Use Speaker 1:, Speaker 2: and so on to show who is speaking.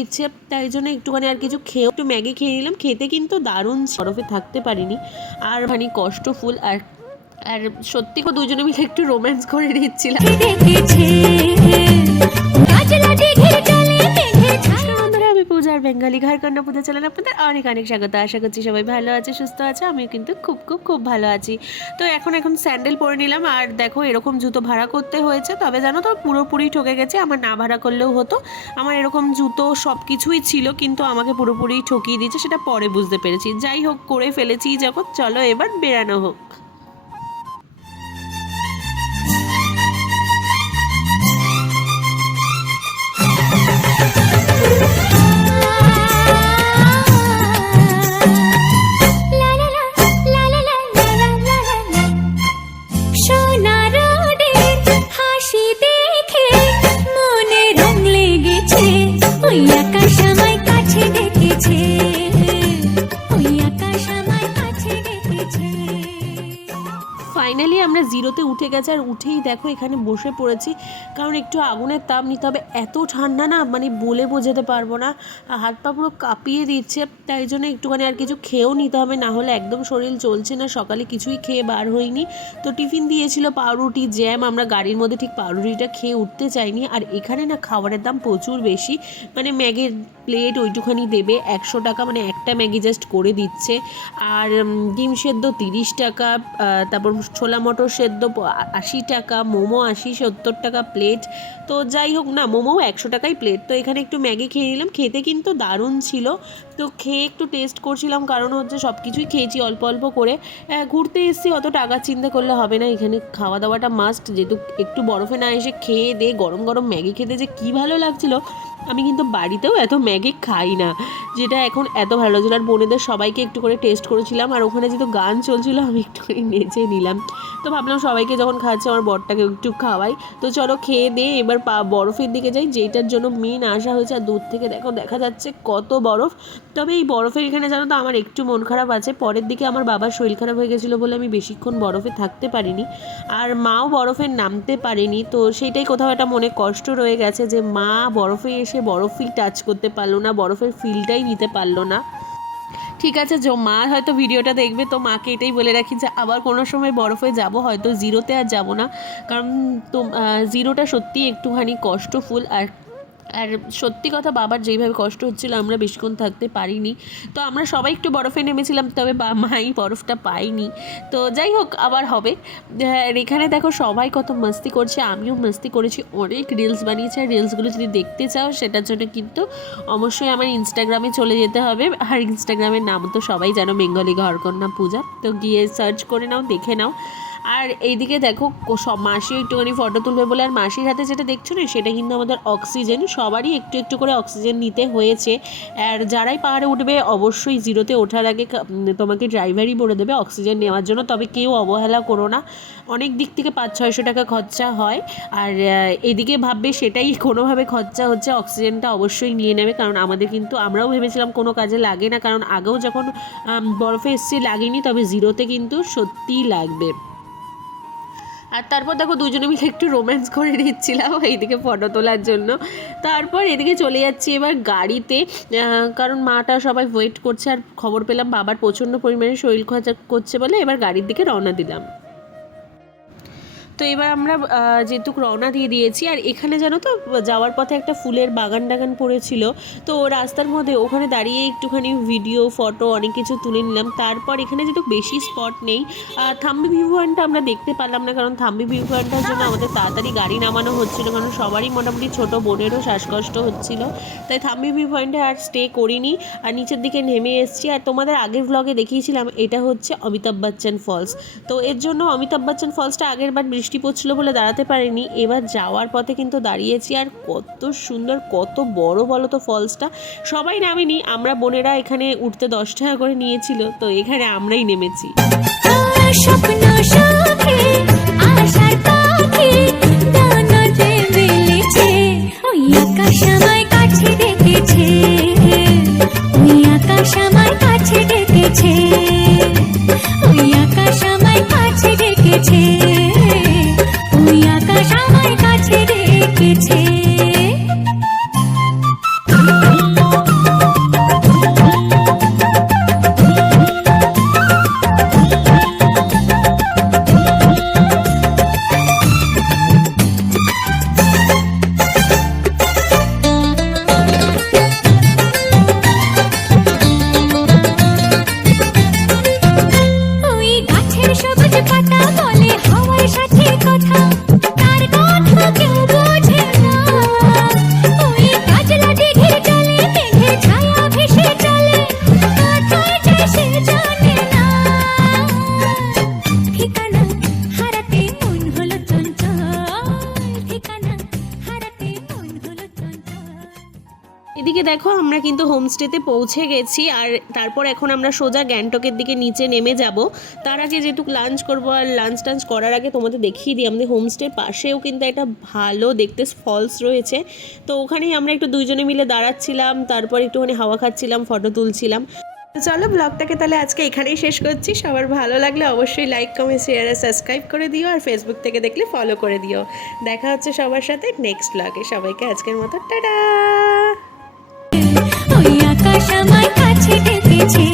Speaker 1: দিচ্ছে, তাই জন্য একটুখানি আর কিছু খেয়ে একটু ম্যাগি খেয়ে নিলাম। খেতে কিন্তু দারুণ। বরফে থাকতে পারিনি। আর মানে কষ্টফুল আর আর সত্যি দুজনে মিলে একটু রোম্যান্স করে নিচ্ছিলাম। বেঙ্গালি ঘর কন্যা পূজা চ্যানেল আপনাদের অনেক অনেক স্বাগত। আশা করছি সবাই ভালো আছে, সুস্থ আছে, আমিও কিন্তু খুব খুব খুব ভালো আছি। তো এখন এখন স্যান্ডেল পরে নিলাম আর দেখো এরকম জুতো ভাড়া করতে হয়েছে। তবে জানো তো পুরোপুরি ঠকে গেছে, আমার না ভাড়া করলেও হতো। আমার এরকম জুতো সব কিছুই ছিল, কিন্তু আমাকে পুরোপুরি ঠকিয়ে দিয়েছে, সেটা পরে বুঝতে পেরেছি। যাই হোক, করে ফেলেছি যখন চলো এবার বেরানো হোক। জিরোতে উঠে গেছে আর উঠেই দেখো এখানে বসে পড়েছি। কারণ একটু আগুনের তাপ নিতে হবে। এত ঠান্ডা না মানে বলে বোঝাতে পারব না। হাত পা পুরো কাঁপিয়ে দিচ্ছে, তাই জন্য একটুখানি আর কিছু খেয়েও নিতে হবে। না হলে একদম শরীর চলছে না, সকালে কিছুই খেয়ে বার হইনি। তো টিফিন দিয়েছিল পাউরুটি, জ্যাম, আমরা গাড়ির মধ্যে ঠিক পাউরুটিটা খেয়ে উঠতে চাইনি। আর এখানে না খাবারের দাম প্রচুর বেশি। মানে ম্যাগির প্লেট ওইটুখানি দেবে, একশো টাকা মানে একটা ম্যাগি জাস্ট করে দিচ্ছে। আর ডিম সেদ্ধ তিরিশ টাকা তারপর ছোলা মটর সেদ্ধ প- আশি টাকা, মোমো আশি, সত্তর টাকা প্লেট তো যাই হোক না, মোমো একশো টাকাই প্লেট তো এখানে একটু ম্যাগি খেয়ে নিলাম। খেতে কিন্তু দারুণ ছিল। তো খেয়ে একটু টেস্ট করছিলাম, কারণ হচ্ছে সব কিছুই খেয়েছি অল্প অল্প করে। ঘুরতে এসেছি, অত টাকা চিন্তা করলে হবে না। এখানে খাওয়া দাওয়াটা মাস্ট যেহেতু একটু বরফে না এসে খেয়ে দিয়ে গরম গরম ম্যাগি খেতে যে কী ভালো লাগছিল। আমি কিন্তু বাড়িতেও এত ম্যাগি খাই না, যেটা এখন এত ভালো লাগছিল আর বোনেদের সবাইকে একটু করে টেস্ট করেছিলাম, আর ওখানে যেহেতু গান চলছিল, আমি একটু করে নেচে নিলাম। তো ভাবলাম সবাইকে যখন খাচ্ছে আমার বরটাকে একটু খাওয়াই। তো চলো খেয়ে দিয়ে এবার পা, বরফের দিকে যাই, যেটার জন্য মেন আসা হয়েছে, আর দূর থেকে দেখো, দেখা যাচ্ছে কত বরফ। তবে এই বরফের এখানে জানো তো, আমার একটু মন খারাপ আছে। পরের দিকে আমার বাবার শরীর খারাপ হয়ে গেছিল বলে আমি বেশিক্ষণ বরফে থাকতে পারিনি। আর মাও বরফে নামতে পারেনি, তো সেটাই কোথাও একটা মনে কষ্ট রয়ে গেছে যে, মা বরফে এসে বরফই টাচ করতে পারল না, বরফের ফিলটাই নিতে পারল না। ঠিক আছে, যে, মা হয়তো ভিডিওটা দেখবে, তো মাকে এটাই বলে রাখি যে, আবার কোনো সময় বরফে যাব, হয়তো জিরোতে আর যাব না। কারণ, তো জিরোটা সত্যিই একটুখানি কষ্টফুল আর আর সত্যি কথা বাবার যেইভাবে কষ্ট হচ্ছিল, আমরা বেশিক্ষণ থাকতে পারিনি। তো আমরা সবাই একটু বরফে নেমেছিলাম, তবে বা, মাই বরফটা পাইনি। তো যাই হোক, আবার হবে। আর এখানে দেখো সবাই কত মাস্তি করছে, আমিও মাস্তি করেছি। অনেক রিলস বানিয়েছি, আর রিলসগুলো যদি দেখতে চাও, সেটার জন্য কিন্তু অবশ্যই আমার ইনস্টাগ্রামে চলে যেতে হবে। আর ইনস্টাগ্রামের নাম তো সবাই জানো, বেঙ্গলি ঘরকন্যা পূজা। তো গিয়ে সার্চ করে নাও, দেখে নাও। আর এইদিকে দেখো সব মাসি একটুখানি ফটো তুলবে বলে আর মাসির হাতে যেটা দেখছ না, সেটা কিন্তু আমাদের অক্সিজেন সবারই একটু একটু করে অক্সিজেন নিতে হয়েছে। আর যারাই পাহাড়ে উঠবে, অবশ্যই জিরোতে ওঠার আগে তোমাকে ড্রাইভারই বলে দেবে অক্সিজেন নেওয়ার জন্য। তবে কেউ অবহেলা করো না। অনেক দিক থেকে পাঁচ, ছয়শো টাকা খরচা হয়। আর এদিকে ভাববে সেটাই কোনোভাবে খরচা হচ্ছে অক্সিজেনটা অবশ্যই নিয়ে নেবে। কারণ আমাদের কিন্তু, আমরাও ভেবেছিলাম কোনো কাজে লাগে না। কারণ আগেও যখন বরফে এসছে, লাগেনি। তবে জিরোতে কিন্তু সত্যিই লাগবে। আর তারপর দেখো দুজনে মিলে একটু রোম্যান্স করে নিচ্ছিলাম এইদিকে ফটো তোলার জন্য। তারপর এদিকে চলে যাচ্ছি এবার গাড়িতে কারণ মাটা সবাই ওয়েট করছে আর খবর পেলাম বাবার প্রচণ্ড পরিমাণে শরীর খরচা করছে বলে এবার গাড়ির দিকে রওনা দিলাম। তো এবার আমরা যেহেতু রওনা দিয়ে দিয়েছি, আর এখানে জানো তো, যাওয়ার পথে একটা ফুলের বাগান টাগান পড়েছিল। তো রাস্তার মধ্যে ওখানে দাঁড়িয়ে একটুখানি ভিডিও ফটো অনেক কিছু তুলে নিলাম। তারপর এখানে যেহেতু বেশি স্পট নেই থাম্বি ভিউ পয়েন্টটা আমরা দেখতে পারলাম না, কারণ থাম্বি ভিউ পয়েন্টটার জন্য আমাদের তাড়াতাড়ি গাড়ি নামানো হচ্ছিল, কারণ সবারই মোটামুটি ছোট বোনেরও শ্বাসকষ্ট হচ্ছিল। তাই থাম্বি ভিউ পয়েন্টে আর স্টে করিনি, আর নিচের দিকে নেমে এসেছি। আর তোমাদের আগের ব্লগে দেখিয়েছিলাম, এটা হচ্ছে অমিতাভ বচ্চন ফলস তো এর জন্য অমিতাভ বচ্চন ফলসটা আগের বার বৃষ্টি পড়ছিল বলে দাঁড়াতে পারিনি। এবার যাওয়ার পথে কিন্তু দাঁড়িয়েছি আর কত সুন্দর, কত বড় বলো তো ফলসটা। সবাই নামিনি, আমরা বোনেরা এখানে উঠতে দশ টাকা করে নিয়েছিল, তো এখানে আমরাই নেমেছি।
Speaker 2: স্বপ্ন
Speaker 1: এদিকে দেখো, আমরা কিন্তু হোমস্টেতে পৌঁছে গেছি আর তারপর এখন আমরা সোজা গ্যাংটকের দিকে নিচে নেমে যাব। তার আগে যেহেতু লাঞ্চ করব আর লাঞ্চ টাঞ্চ করার আগে তোমাদের দেখিয়ে দিই, আমাদের হোমস্টের পাশেও কিন্তু একটা ভালো দেখতে ফলস রয়েছে। তো ওখানেই আমরা একটু দুইজনে মিলে দাঁড়াচ্ছিলাম, তারপর একটুখানি হাওয়া খাচ্ছিলাম ফটো তুলছিলাম। চলো ব্লগটাকে তাহলে আজকে এখানেই শেষ করছি। সবার ভালো লাগলে অবশ্যই লাইক কমেন্ট শেয়ার আর সাবস্ক্রাইব করে দিও আর ফেসবুক থেকে দেখলে ফলো করে দিও। দেখা হচ্ছে সবার সাথে নেক্সট ব্লগে সবাইকে আজকের মতো, টাটা!
Speaker 2: আকাশ আমার কাছে ডেকেছে